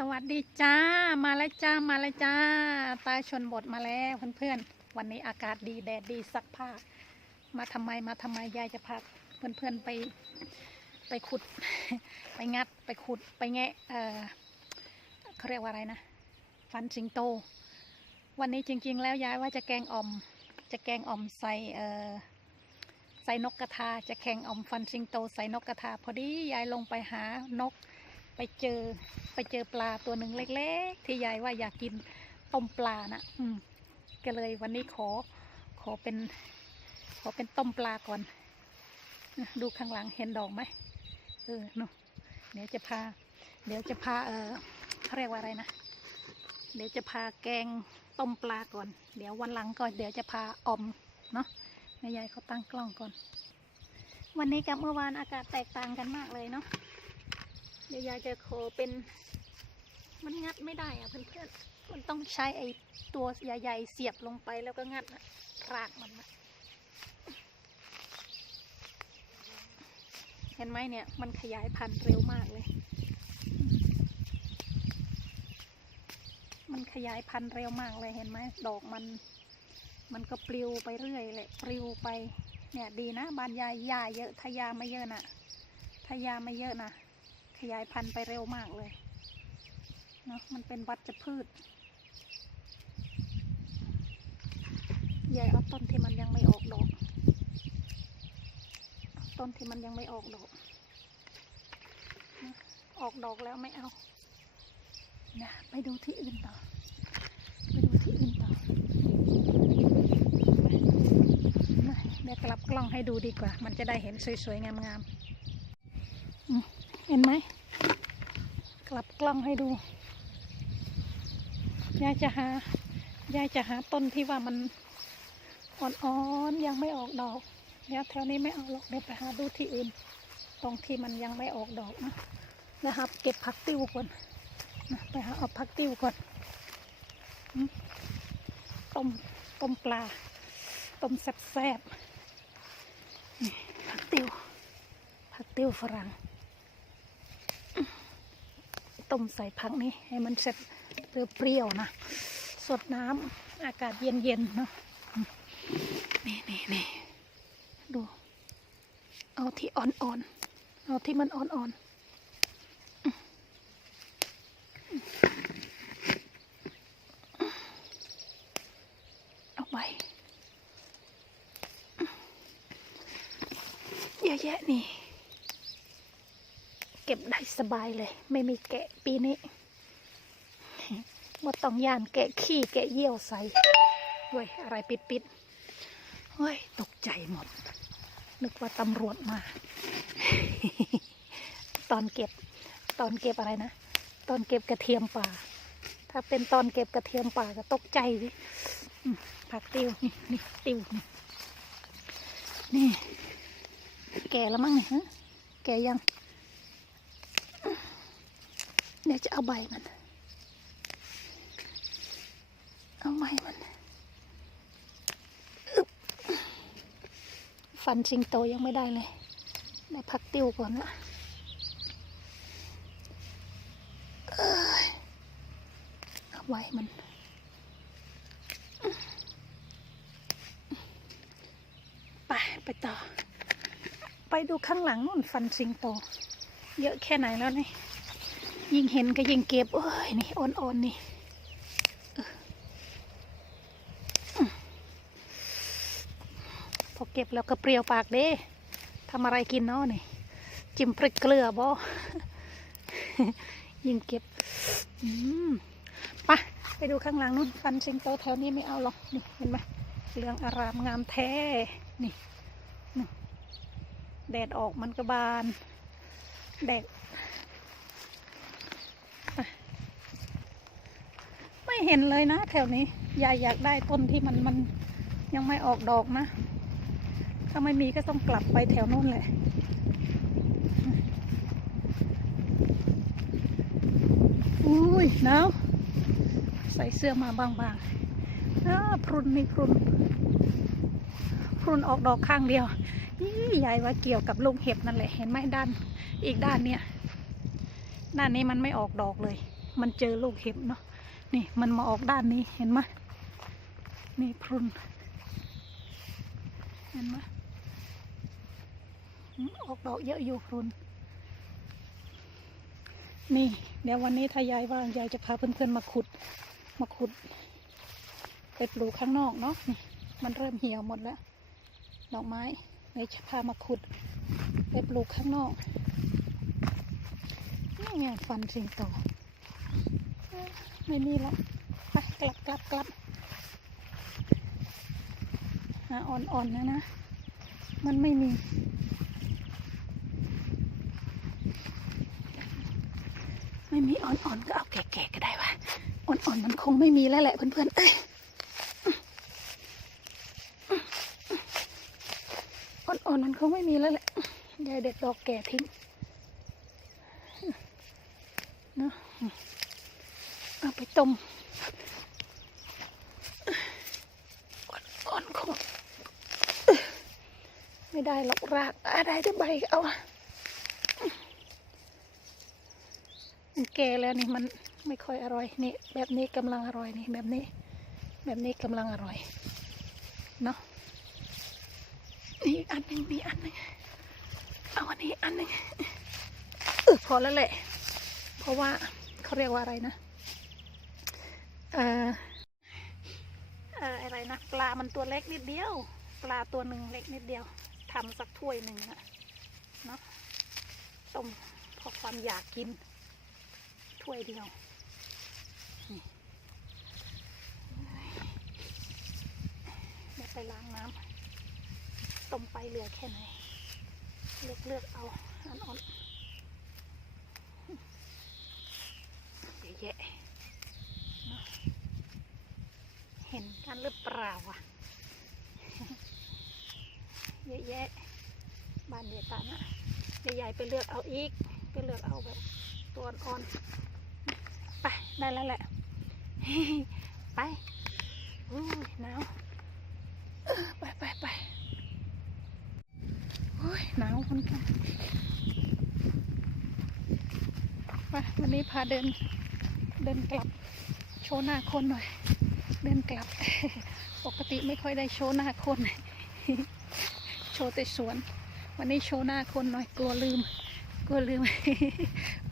สวัสดีจ้ามาแล้วจ้ามาแล้วจ้าตาชนบทมาแล้วเพื่อนๆ วันนี้อากาศดีแดดดีซักผ้า มาทำไมมาทำไมยายจะพาเพื่อนๆไปไปขุด ไปงัดไปขุดไปแงะเออเขาเรียกว่าอะไรนะ ฟันสิงโต วันนี้จริง ๆ แล้วยายว่าจะแกงอ่อม จะแกงอ่อมใส่เออใส่นกกระทาจะแข่งอ่อมฟันสิงโตใส่นกกระทาพอดียายลงไปหานก ไปเจอไปเจอปลาตัวหนึ่งเล็ก ๆ ที่ยายว่าอยากกินต้มปลานะอืมก็เลยวันนี้ขอขอเป็น ขอเป็นต้มปลาก่อน ดูข้างหลังเห็นดอกไหมเออเนอะเดี๋ยวจะพา เดี๋ยวจะพาเออเขาเรียกว่าอะไรนะเดี๋ยวจะพาแกงต้มปลาก่อน เดี๋ยววันหลังก็เดี๋ยวจะพาออมเนาะแม่ยายเขาตั้งกล้องก่อน วันนี้กับเมื่อวานอากาศแตกต่างกันมากเลยเนาะ เดี๋ยวยายจะขอเป็น มันงัดไม่ได้อะเพื่อนๆมันต้องใช้ไอ้ตัวใหญ่ๆเสียบลงไปแล้วก็งัดรากมันนะเห็นไหมเนี่ยมันขยายพันธุ์เร็วมากเลย มันขยายพันธุ์เร็วมากเลยเห็นไหมดอกมัน มันก็ปลิวไปเรื่อยเลยปลิวไป เนี่ยดีนะบานยายหญ้าเยอะถ้ายาไม่เยอะนะถ้ายาไม่เยอะนะ ขยายพันธุ์ไปเร็วมากเลยเนาะมันเป็นวัชพืชยายเอาต้นที่มันยังไม่ออกดอก ต้นที่มันยังไม่ออกดอก ออกดอกแล้วไม่เอานะไปดูที่อื่นต่อ ไปดูที่อื่นต่อเดี๋ยวกลับกล้องให้ดูดีกว่า มันจะได้เห็นสวยๆงามๆอืม เห็นไหม กลับกล้องให้ดู ยายจะหา ยายจะหาต้นที่ว่ามันอ่อนๆยังไม่ออกดอกแล้วแถวนี้ไม่เอาหรอกเดี๋ยวไปหาดูที่อื่น ตรงที่มันยังไม่ออกดอกนะนะครับ เก็บผักติ้วก่อนนะไปหาเอาผักติ้วก่อนต้มต้มปลาต้มแซ่บๆผักติ้วผักติ้วฝรั่ง ต้มใส่ผักนี้ให้มันเสร็จเปรี้ยวๆนะสดน้ำอากาศเย็นๆเนาะนี่นี่นี่ดู เอาที่อ่อนๆเอาที่มันอ่อนๆเอาไปเยอะแยะนี่ เก็บได้สบายเลย ไม่มีแกะปีนี้ว่าต้องยานแกะขี้แกะเยี่ยวใส่เฮ้ยอะไรปิดปิดเฮ้ยตกใจหมด นึกว่าตำรวจมา ตอนเก็บ ตอนเก็บอะไรนะ ตอนเก็บกระเทียมป่า ถ้าเป็นตอนเก็บกระเทียมป่าก็ตกใจสิผักติวนี่นี่ติวนี่นี่ แก่แล้วมั้งเนี่ยแก่ยัง เดี๋ยวจะเอาใบมัน เอาใบมันฟันชิงโตยังไม่ได้เลยได้พักติ้วก่อนละเอ้ยเอาใบมันไปไปต่อ ไปดูข้างหลังนู่นฟันสิงโต เยอะแค่ไหนแล้วนี่ ยิ่งเห็นก็ยิ่งเก็บเอ้ย นี่อ่อนๆนี่พอเก็บแล้วก็เปรี้ยวปากเด้ทำอะไรกินเนาะนี่ จิ้มพริกเกลือบ่ยิ่งเก็บอืมไปไปดูข้างหลังนู่นฟันสิงโตแถวนี้ไม่เอาหรอก นี่เห็นไหมเหลืองอารามงามแท้ นี่ แดดออกมันก็บาน แดด ไม่ เห็นเลยนะแถวนี้ยายอยากได้ต้นที่มันมันยังไม่ออกดอกนะ ถ้าไม่มีก็ต้องกลับไปแถวนู้นแหละอุ้ยหนาวใส่เสื้อมาบางๆอ้าพรุนนี่พรุนพรุนออกดอกข้างเดียวยี่ยายว่าเกี่ยวกับลูกเห็บนั่นแหละ เห็นไหมด้าน อีกด้านเนี่ย ด้านนี้มันไม่ออกดอกเลย มันเจอลูกเห็บเนาะ นี่มันมาออกด้านนี้เห็นไหมนี่พรุนเห็นไหมออกดอกเยอะอยู่พรุนนี่ เดี๋ยววันนี้ถ้ายายว่างยายจะพาเพื่อนๆมาขุด มาขุด ไปปลูกข้างนอกเนาะนี่มันเริ่มเหี่ยวหมดแล้วดอกไม้เดี๋ยวจะพามาขุด ไปปลูกข้างนอกนี่ไงฟันสิงโตเอ้ย ไม่มีแล้วไปกลับกลับกลับหาอ่อนๆนะนะ มันไม่มี ไม่มีอ่อนๆก็เอาแก่ๆก็ได้วะอ่อนๆมันคงไม่มีแล้วแหละเพื่อนๆเอ้ยอ่อนๆมันคงไม่มีแล้วแหละยายเด็ดดอกแก่ทิ้งเนาะ เอาไปต้มอ่อนคงไม่ได้หรอกรากอะได้แต่ใบเอามันแก่แล้วนี่มันไม่ค่อยอร่อยนี่แบบนี้กำลังอร่อยนี่แบบนี้ แบบนี้กำลังอร่อยเนาะนี่อันหนึ่งมีอันหนึ่งเอาอันนี้อันหนึ่งเออพอแล้วแหละ เพราะว่าเขาเรียกว่าอะไรนะ เอ่อเอออะไรนะปลา มันตัวเล็กนิดเดียว ปลาตัวหนึ่งเล็กนิดเดียวทำสักถ้วยหนึ่งอะเนาะต้มเพราะความอยากกิน ถ้วยเดียวนี่เดี๋ยวไปล้างน้ำต้มไปเหลือแค่ไหน เลือกเลือกเอาอันอ่อนเยอะแยะเนอะ เห็นกันหรือเปล่าอะเยอะแยะบ้านเดียตานะใหญ่ๆไปเลือกเอาอีกไปเลือกเอาแบบตัวอ่อนไปได้แล้วแหละ ไปอุ้ยหนาวเออไปไปไปโอ้ยหนาวเหมือนกันไปวันนี้พาเดินเดินกลับโชว์หน้าคนหน่อย เดินกลับ ปกติไม่ค่อยได้โชว์หน้าคน โชว์แต่สวน วันนี้โชว์หน้าคนหน่อยกลัวลืม กลัวลืม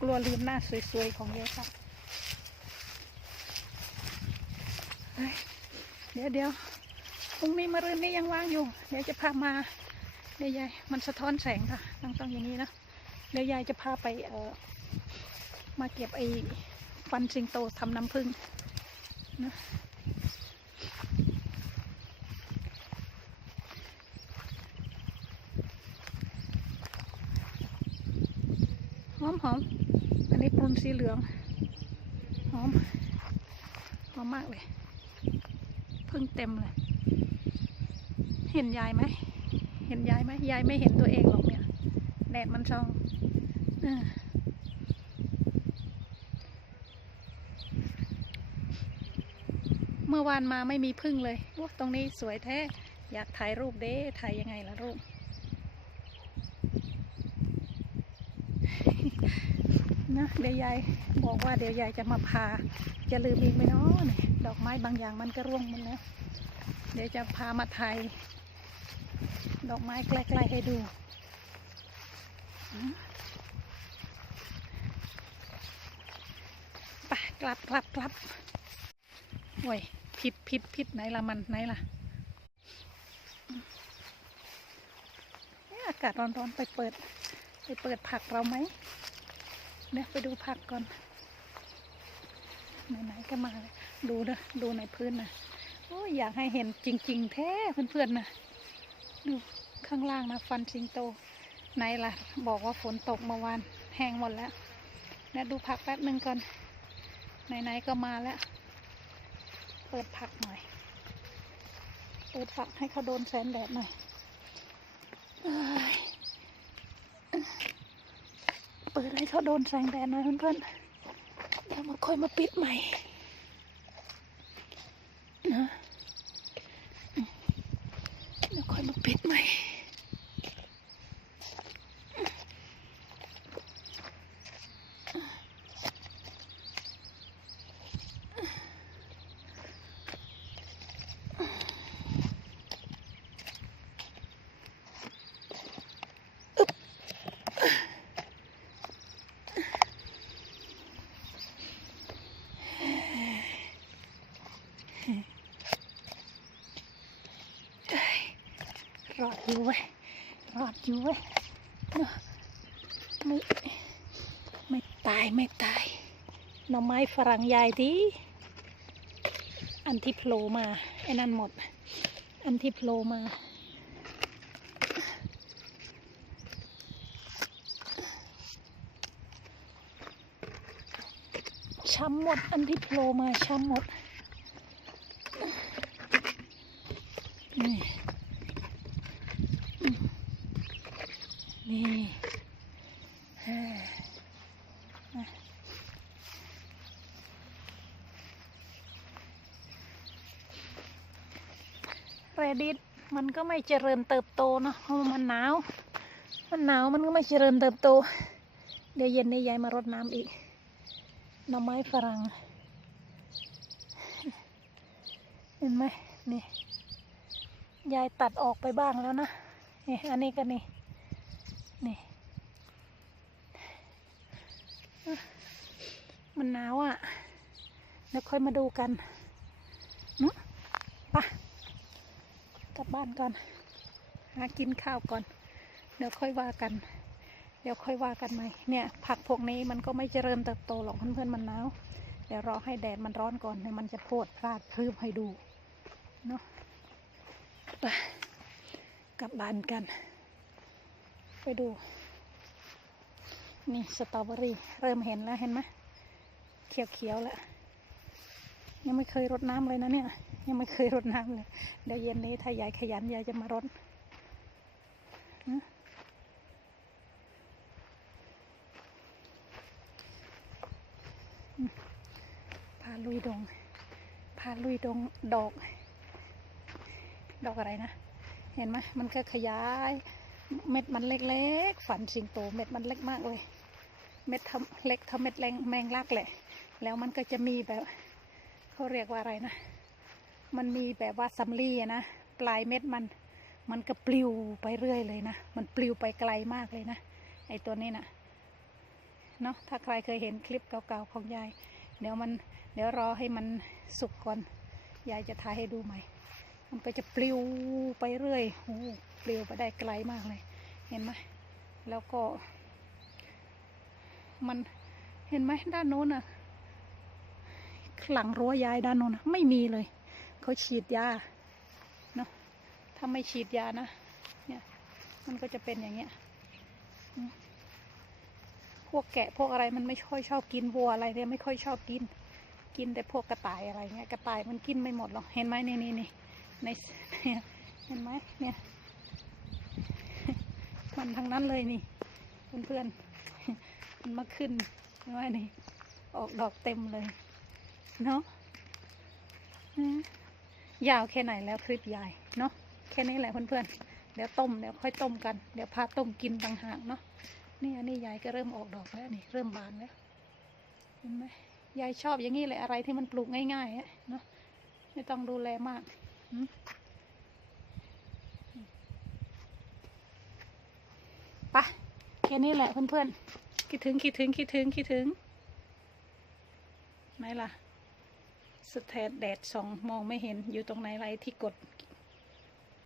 กลัวลืมหน้าสวยๆของเยายครับเดี๋ยวเดี๋ยวพรุ่งนี้มะรืนนี้ยังว่างอยู่ เดี๋ยวจะพามาเดี๋ยวยายมันสะท้อนแสงค่ะต้องต้องอย่างนี้นะเดี๋ยวยายจะพาไปเออมาเก็บไอ้ฟันสิงโตทำน้ำผึ้งนะหอมหอมอั นสีเหลือง หอม หอมมากเลยพึ่งเต็มเลย เห็นยายไหม เห็นยายไหมยายไม่เห็นตัวเองหรอกเนี่ย แดดมันส่องเออเมื่อวานมาไม่มีพึ่งเลยโอ้ตรงนี้สวยแท้ อยากถ่ายรูปเด้ ถ่ายยังไงล่ะรูป นะเดี๋ยวยายบอกว่าเดี๋ยวยายจะมาพาจะลืมอีกไหมเนาะดอกไม้บางอย่างมันก็ร่วงหมดแล้วเดี๋ยวจะพามาถ่ายดอกไม้ใกล้ๆให้ดูอืมไปกลับกลับกลับโอ้ยผิดผิดผิดไหนละมันไหนละอากาศร้อนๆไปเปิด ไปเปิดผักเราไหม เดี๋ยวไปดูผักก่อน ไหนๆก็มาดูนะดูในพื้นนะโอ้ยอยากให้เห็นจริง ๆ แท้เพื่อนๆนะดูข้างล่างนะฟันสิงโตไหนล่ะ บอกว่าฝนตกเมื่อวานแห้งหมดแล้วเดี๋ยวดูผักแป๊บหนึ่งก่อนไหนๆก็มาแล้ว เปิดผักหน่อย เปิดผักให้เขาโดนแสงแดดหน่อย เปิดให้เขาโดนแสงแดดหน่อยเพื่อนๆเดี๋ยวมาค่อยมาปิดใหม่นะเดี๋ยวค่อยมาปิดใหม่ อยู่เว้ยรอดอยู่เว้ยนะไม่ไม่ตายไม่ตายหน่อไม้ฝรั่งใหญ่ดีอันที่โผล่มาไอ้นั่นหมด อันที่โผล่มาช้ำหมดอันที่โผล่มาช้ำหมดนี่อืม นี่เรดิตมันก็ไม่เจริญเติบโตเนอะเพราะมันหนาว มันหนาวมันก็ไม่เจริญเติบโต เดี๋ยวเย็นนี้ยายมารดน้ำอีกหน่อไม้ฝรั่งเห็นไหมนี่ยายตัดออกไปบ้างแล้วนะนี่อันนี้ก็นี่ นี่มันหนาวอะเดี๋ยวค่อยมาดูกันนุ๊ปะกลับบ้านก่อน หากินข้าวก่อน เดี๋ยวค่อยว่ากัน เดี๋ยวค่อยว่ากันใหม่เนี่ย ผักพวกนี้มันก็ไม่เจริญเติบโตหรอกเพื่อนๆมันหนาว เดี๋ยวรอให้แดดมันร้อนก่อนเดี๋ยมันจะโพดพลาดพรืบให้ดู เนาะไปกลับบ้านกัน ไปดู นี่สตรอเบอรี่ เริ่มเห็นแล้วเห็นไหมเขียวๆแล้ว ยังไม่เคยรดน้ำเลยนะเนี่ย ยังไม่เคยรดน้ำเลยเดี๋ยวเย็นนี้ถ้ายายขยันยายจะมารดนะพาลุยดง พาลุยดงดอก ดอกอะไรนะ เห็นไหมมันก็ขยาย เม็ดมันเล็กๆ ฝันสิงโตเม็ดมันเล็กมากเลย เม็ดทำเล็กเท่าเม็ดแรงแมงลักแหละ แล้วมันก็จะมีแบบเขาเรียกว่าอะไรนะ มันมีแบบว่าสำลีนะ ปลายเม็ดมัน มันก็ปลิวไปเรื่อยเลยนะ มันปลิวไปไกลมากเลยนะ ไอตัวนี้นะเนาะ ถ้าใครเคยเห็นคลิปเก่าๆของยาย เดี๋ยวมัน เดี๋ยวรอให้มันสุกก่อน ยายจะถ่ายให้ดูใหม่ มันก็จะปลิวไปเรื่อยโอ้โหปลิวไปได้ไกลมากเลย เห็นไหมแล้วก็ มันเห็นไหมด้านโน้นน่ะหลังรั้วยายด้านโน้นไม่มีเลย เขาฉีดยาเนาะถ้าไม่ฉีดยานะเนี่ยมันก็จะเป็นอย่างเงี้ยพวกแกะพวกอะไรมันไม่ค่อยชอบกินวัวอะไรเนี่ยไม่ค่อยชอบกิน กินแต่พวกกระต่ายอะไรเงี้ยกระต่ายมันกินไม่หมดหรอกเห็นไหมนี่นี่นี่ ในเห็นไหมเนี่ยมันทั้งนั้นเลยนี่ เพื่อนๆมันมาขึ้นเห็นไหมนี่ ออกดอกเต็มเลย เนาะอืมยาวแค่ไหนแล้วคลิปยายเนาะแค่นี้แหละเพื่อนๆเดี๋ยวต้มเดี๋ยวค่อยต้มกันเดี๋ยวพาต้มกินต่างหากเนาะนี่อันนี้ยายก็เริ่มออกดอกแล้วนี่เริ่มบานแล้วเห็นไหมยายชอบอย่างนี้เลยอะไรที่มันปลูกง่ายๆอะเนาะไม่ต้องดูแลมาก ปะแค่นี้แหละเพื่อนๆ คิดถึงคิดถึงคิดถึงคิดถึงไหนล่ะสแตทแดดสองมองไม่เห็นอยู่ตรงไหนไรที่กด